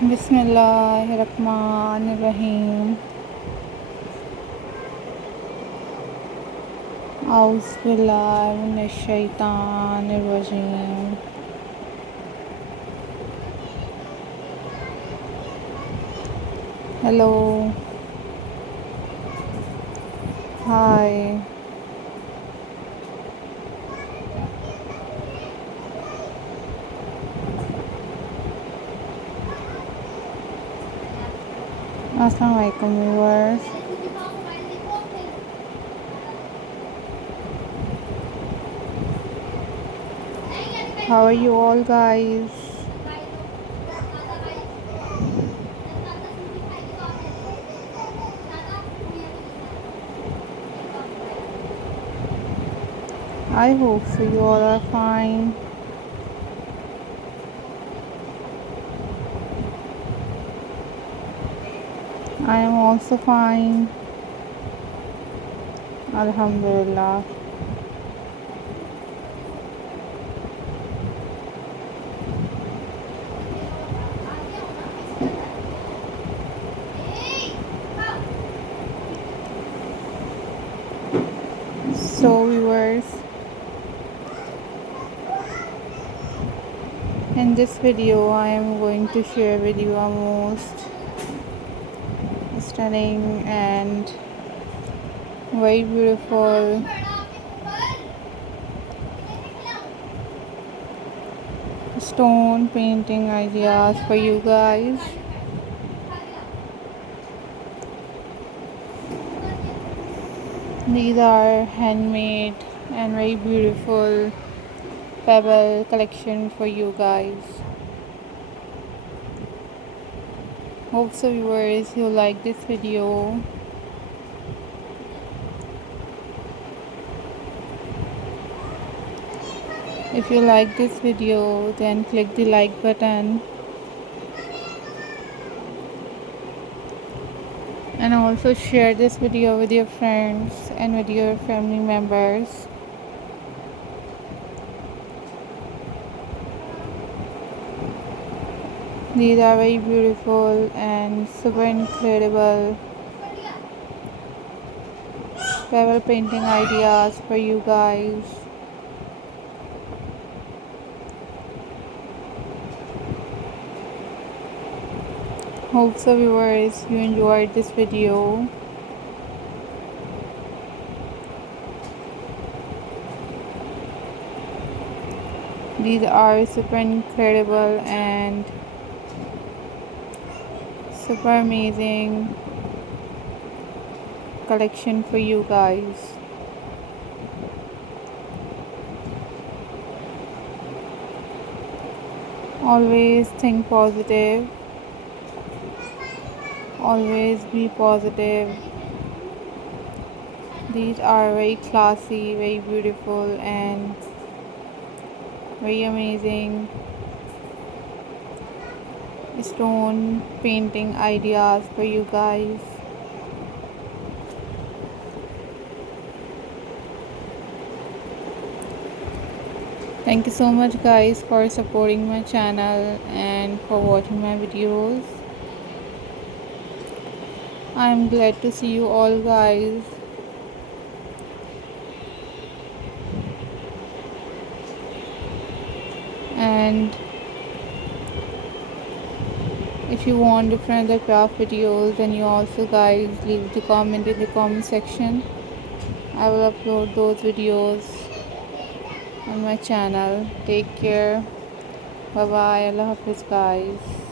बिस्मिल्लाहिर्रहमानिर्रहीम। औज़ुबिल्लाहि मिनश्शैतानिर्रजीम। हेलो, हाय। अस्सलाम वालेकुम viewers. How are you all guys? I hope so you all are fine. I am also fine. Alhamdulillah. So viewers, in this video I am going to share with you a most stunning and very beautiful stone painting ideas for you guys. These are handmade and very beautiful pebble collection for you guys. Hope so viewers you like this video. If you like this video, then click the like button and also share this video with your friends and with your family members. These are very beautiful and super incredible pebble painting ideas for you guys. Hope so viewers you enjoyed this video. These are super incredible and super amazing collection for you guys. Always think positive. Always be positive. These are very classy, very beautiful and very amazing stone painting ideas for you guys. Thank you so much guys for supporting my channel and for watching my videos. I am glad to see you all guys. And if you want different other craft videos, then you also guys leave the comment in the comment section. I will upload those videos on my channel. Take care. Bye bye. Allah Hafiz guys.